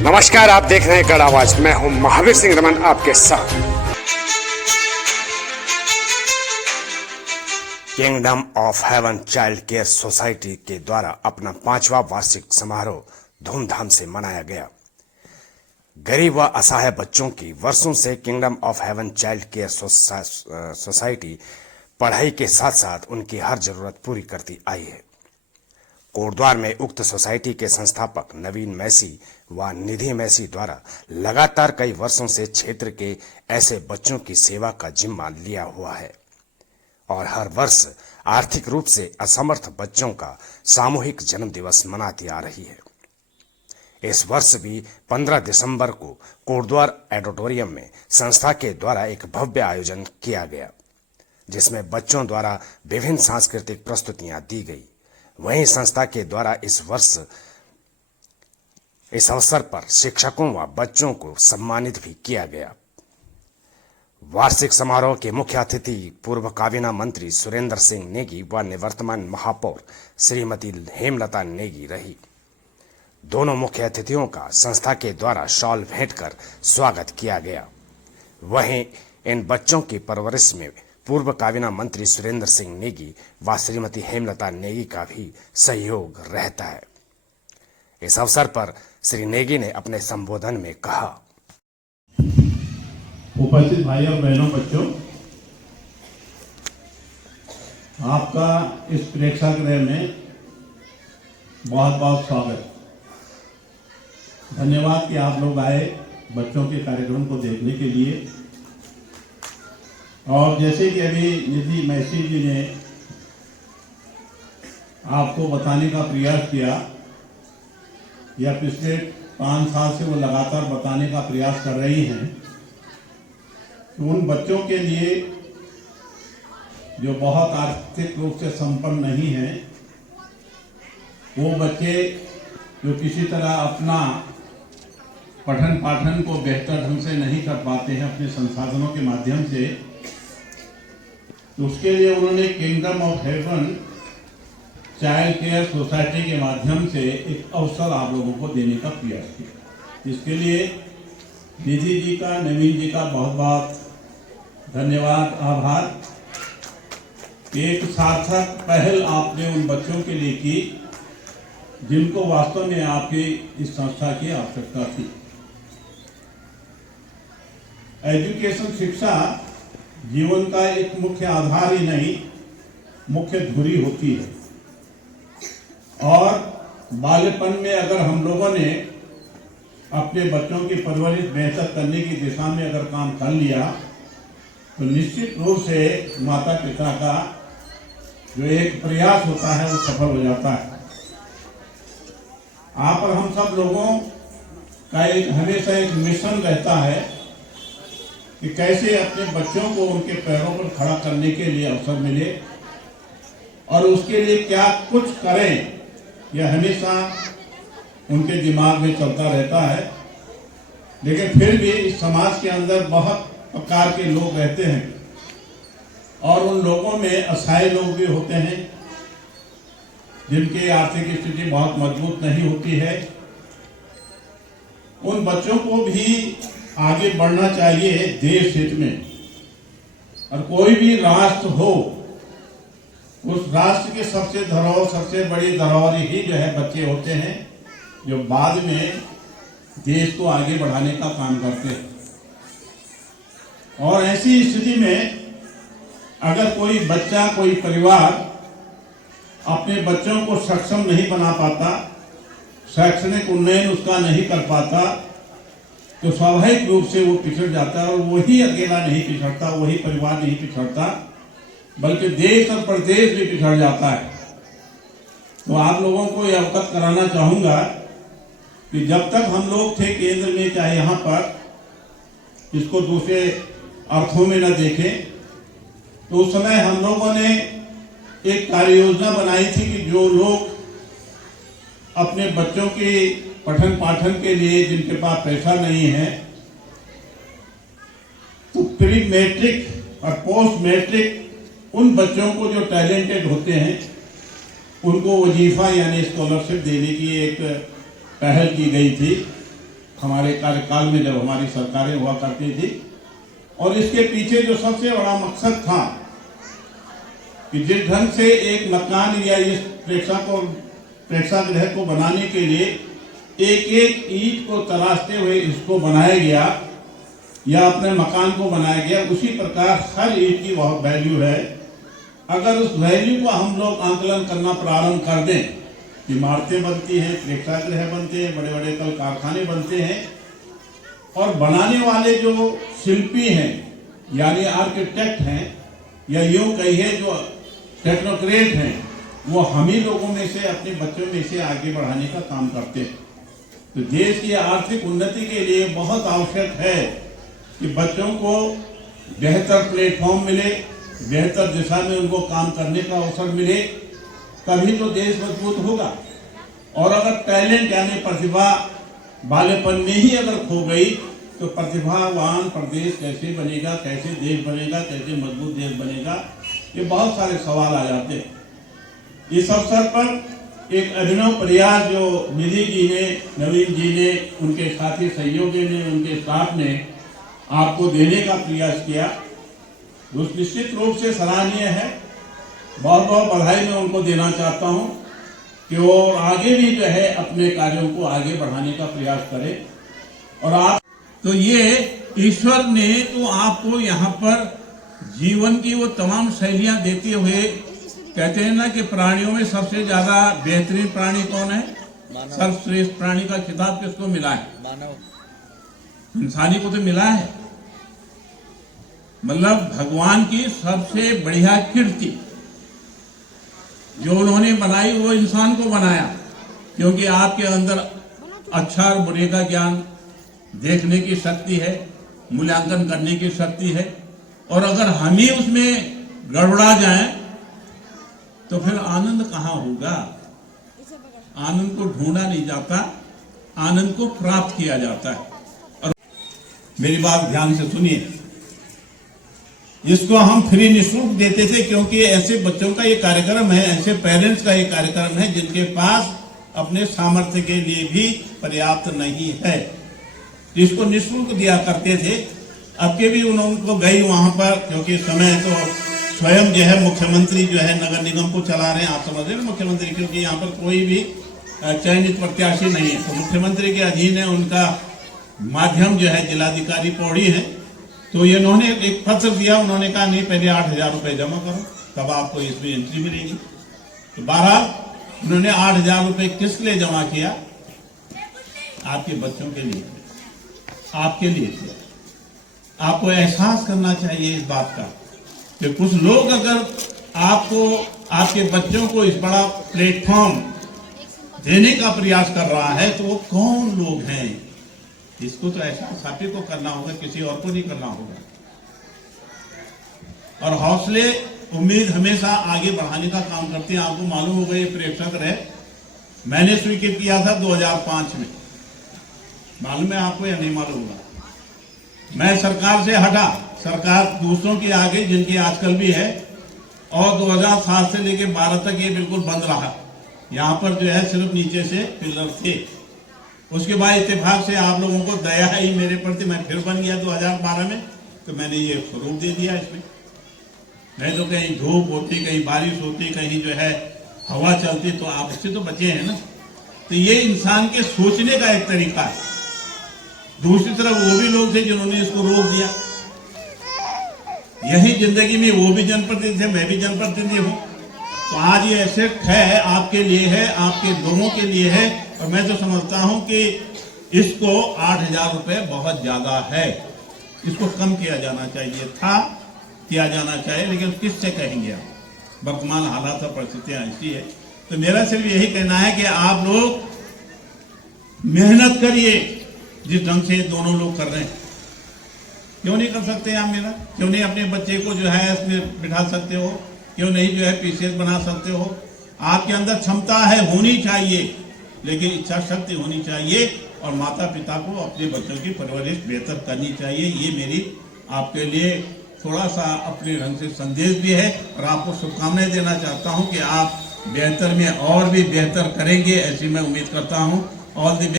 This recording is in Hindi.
नमस्कार, आप देख रहे हैं गढ़ आवाज। मैं हूं महावीर सिंह रमन आपके साथ। Kingdom of haven child care society के द्वारा अपना 5वां वार्षिक समारोह धूमधाम से मनाया गया। गरीब व असहाय बच्चों की वर्षों से kingdom of haven child care society पढ़ाई के साथ साथ उनकी हर जरूरत पूरी करती आई है। कोटद्वार में उक्त सोसाइटी के संस्थापक नवीन मैसी व निधि मैसी द्वारा लगातार कई वर्षों से क्षेत्र के ऐसे बच्चों की सेवा का जिम्मा लिया हुआ है और हर वर्ष आर्थिक रूप से असमर्थ बच्चों का सामूहिक जन्म दिवस मनाती आ रही है। इस वर्ष भी 15 दिसंबर को कोटद्वार ऑडिटोरियम में संस्था के द्वारा एक भव्य आयोजन किया गया, जिसमें बच्चों द्वारा विभिन्न सांस्कृतिक प्रस्तुतियां दी गई। वहीं संस्था के द्वारा इस अवसर पर शिक्षकों व बच्चों को सम्मानित भी किया गया। वार्षिक समारोह के मुख्य अतिथि पूर्व काबीना मंत्री सुरेंद्र सिंह नेगी व निवर्तमान महापौर श्रीमती हेमलता नेगी रही। दोनों मुख्य अतिथियों का संस्था के द्वारा शॉल भेंट कर स्वागत किया गया। वहीं इन बच्चों की परवरिश में पूर्व काबीना मंत्री सुरेंद्र सिंह नेगी व श्रीमती हेमलता नेगी का भी सहयोग रहता है। इस अवसर पर श्री नेगी ने अपने संबोधन में कहा, उपस्थित भाई और बहनों, बच्चों, आपका इस प्रेक्षागृह में बहुत बहुत स्वागत। धन्यवाद कि आप लोग आए बच्चों के कार्यक्रम को देखने के लिए। और जैसे कि अभी निधि मैसी जी ने आपको बताने का प्रयास किया, या पिछले 5 साल से वो लगातार बताने का प्रयास कर रही हैं, तो उन बच्चों के लिए जो बहुत आर्थिक रूप से संपन्न नहीं हैं, वो बच्चे जो किसी तरह अपना पठन पाठन को बेहतर ढंग से नहीं कर पाते हैं अपने संसाधनों के माध्यम से, तो उसके लिए उन्होंने kingdom of haven child care society के माध्यम से एक अवसर आप लोगों को देने का प्रयास किया। इसके लिए निधि जी का, नवीन जी का बहुत बहुत धन्यवाद, आभार। एक सार्थक पहल आपने उन बच्चों के लिए की जिनको वास्तव में आपकी इस संस्था की आवश्यकता थी। एजुकेशन, शिक्षा जीवन का एक मुख्य आधार ही नहीं, मुख्य धुरी होती है। और बाल्यपन में अगर हम लोगों ने अपने बच्चों की परवरिश बेहतर करने की दिशा में अगर काम कर लिया, तो निश्चित रूप से माता पिता का जो एक प्रयास होता है वो सफल हो जाता है। आप और हम सब लोगों का एक हमेशा एक मिशन रहता है कि कैसे अपने बच्चों को उनके पैरों पर खड़ा करने के लिए अवसर मिले और उसके लिए क्या कुछ करें, यह हमेशा उनके दिमाग में चलता रहता है। लेकिन फिर भी इस समाज के अंदर बहुत प्रकार के लोग रहते हैं और उन लोगों में असहाय लोग भी होते हैं जिनकी आर्थिक स्थिति बहुत मजबूत नहीं होती है। उन बच्चों को भी आगे बढ़ना चाहिए देश हित में। और कोई भी राष्ट्र हो, उस राष्ट्र के सबसे बड़ी धरोहर ही जो है बच्चे होते हैं, जो बाद में देश को आगे बढ़ाने का काम करते हैं। और ऐसी स्थिति में अगर कोई बच्चा, कोई परिवार अपने बच्चों को सक्षम नहीं बना पाता, शैक्षणिक उन्नयन उसका नहीं कर पाता, तो स्वाभाविक रूप से वो पिछड़ जाता है। और वही अकेला नहीं पिछड़ता, वही परिवार नहीं पिछड़ता, बल्कि देश और प्रदेश भी पिछड़ जाता है। तो आप लोगों को यह अवगत कराना चाहूंगा कि जब तक हम लोग थे केंद्र में, चाहे यहाँ पर इसको दूसरे अर्थों में न देखें, तो उस समय हम लोगों ने एक कार्य योजना बनाई थी कि जो लोग अपने बच्चों की पठन पाठन के लिए जिनके पास पैसा नहीं है, तो प्री मैट्रिक और पोस्ट मैट्रिक उन बच्चों को जो टैलेंटेड होते हैं उनको वजीफा यानी स्कॉलरशिप देने की एक पहल की गई थी। हमारे कार्यकाल में जब हमारी सरकारें हुआ करती थी। और इसके पीछे जो सबसे बड़ा मकसद था कि जिस ढंग से एक मकान या इस प्रेक्षागृह को बनाने के लिए एक एक ईंट को तराशते हुए इसको बनाया गया या अपने मकान को बनाया गया, उसी प्रकार हर ईंट की बहुत वैल्यू है। अगर उस वैल्यू को हम लोग आंकलन करना प्रारंभ कर दें, इमारतें बनती हैं, प्रेक्षागृह बनते हैं, बड़े बड़े कल कारखाने बनते हैं, और बनाने वाले जो शिल्पी हैं यानी आर्किटेक्ट हैं या यूं कहिए जो टेक्नोक्रेट हैं, वो हम ही लोगों में से, अपने बच्चों में से आगे बढ़ाने का काम करते हैं। तो देश की आर्थिक उन्नति के लिए बहुत आवश्यक है कि बच्चों को बेहतर प्लेटफॉर्म मिले, बेहतर दिशा में उनको काम करने का अवसर मिले, तभी तो देश मजबूत होगा। और अगर टैलेंट यानी प्रतिभा बालेपन में ही अगर खो गई तो प्रतिभावान प्रदेश कैसे बनेगा, कैसे देश बनेगा, कैसे मजबूत देश बनेगा, ये बहुत सारे सवाल आ जाते हैं। इस अवसर पर एक अभिनव प्रयास जो निधि जी ने, नवीन जी ने, उनके साथी सहयोगी ने, उनके स्टाफ ने आपको देने का प्रयास किया, जो निश्चित रूप से सराहनीय है। बहुत बहुत बधाई मैं उनको देना चाहता हूं कि वो आगे भी जो है अपने कार्यों को आगे बढ़ाने का प्रयास करें। और आप तो ये ईश्वर ने तो आपको यहाँ पर जीवन की वो तमाम शैलियां देते हुए, कहते हैं ना कि प्राणियों में सबसे ज्यादा बेहतरीन प्राणी कौन है, सर्वश्रेष्ठ प्राणी का खिताब किसको मिला है? मानव। इंसानी को तो मिला है। मतलब भगवान की सबसे बढ़िया कीर्ति जो उन्होंने बनाई वो इंसान को बनाया, क्योंकि आपके अंदर अच्छा और बुरे का ज्ञान, देखने की शक्ति है, मूल्यांकन करने की शक्ति है। और अगर हम ही उसमें गड़बड़ा जाएं तो फिर आनंद कहाँ होगा? आनंद को ढूंढा नहीं जाता, आनंद को प्राप्त किया जाता है। और मेरी बात ध्यान से सुनिए, इसको हम फ्री निःशुल्क देते थे क्योंकि ऐसे बच्चों का ये कार्यक्रम है, ऐसे पेरेंट्स का ये कार्यक्रम है जिनके पास अपने सामर्थ्य के लिए भी पर्याप्त नहीं है, इसको निःशुल्क दिया करते थे। अब के भी उनको गई वहां पर, क्योंकि इस समय तो स्वयं जो है मुख्यमंत्री जो है नगर निगम को चला रहे हैं, आप समझ रहे हैं मुख्यमंत्री, क्योंकि यहाँ पर कोई भी चयनित प्रत्याशी नहीं है, तो मुख्यमंत्री के अधीन है, उनका माध्यम जो है जिलाधिकारी पौड़ी है। तो इन्होंने एक पत्र दिया, उन्होंने कहा नहीं पहले 8,000 रुपये जमा करो तब आपको इसमें एंट्री मिलेगी। तो बहरहाल उन्होंने 8,000 रुपये किस लिए जमा किया? आपके बच्चों के लिए, आपके लिए किया। आपको एहसास करना चाहिए इस बात का कि कुछ लोग अगर आपको, आपके बच्चों को इस बड़ा प्लेटफॉर्म देने का प्रयास कर रहा है तो वो कौन लोग हैं? इसको तो एहसास आप ही को करना होगा, किसी और को नहीं करना होगा। और हौसले, उम्मीद हमेशा आगे बढ़ाने का काम करते हैं। आपको मालूम होगा ये प्रेक्षागृह मैंने स्वीकृत किया था 2005 में, मालूम है आपको या नहीं मालूम होगा? मैं सरकार से हटा, सरकार दूसरों की आ गई जिनकी आजकल भी है, और 2007 से लेकर 12 तक ये बिल्कुल बंद रहा। यहाँ पर जो है सिर्फ नीचे से पिलर थे। उसके बाद इत्तेफाक से आप लोगों को दया ही मेरे प्रति, मैं फिर बन गया 2012 में, तो मैंने ये स्वरूप दे दिया इसमें। नहीं तो कहीं धूप होती, कहीं बारिश होती, कहीं जो है हवा चलती, तो आप उससे तो बचे हैं ना। तो ये इंसान के सोचने का एक तरीका है। दूसरी तरफ वो भी लोग थे जिन्होंने इसको रोक दिया। यही जिंदगी में वो भी जनप्रतिनिधि थे, मैं भी जनप्रतिनिधि हूँ। तो आज ये एसेट है, आपके लिए है, आपके लोगों के लिए है। और मैं तो समझता हूं कि इसको 8,000 रुपये बहुत ज्यादा है, इसको कम किया जाना चाहिए था, किया जाना चाहिए, लेकिन किससे कहेंगे आप? वर्तमान हालात और परिस्थितियां ऐसी है। तो मेरा सिर्फ यही कहना है कि आप लोग मेहनत करिए जिस ढंग से दोनों लोग कर रहे हैं। क्यों नहीं कर सकते आप मेरा? क्यों नहीं अपने बच्चे को जो है इसमें बिठा सकते हो? क्यों नहीं जो है पीसीएस बना सकते हो? आपके अंदर क्षमता है, होनी चाहिए, लेकिन इच्छा शक्ति होनी चाहिए, और माता पिता को अपने बच्चों की परवरिश बेहतर करनी चाहिए। ये मेरी आपके लिए थोड़ा सा अपने ढंग से संदेश भी है, और आपको शुभकामनाएं देना चाहता हूं कि आप बेहतर में और भी बेहतर करेंगे, ऐसी मैं उम्मीद करता हूं। All the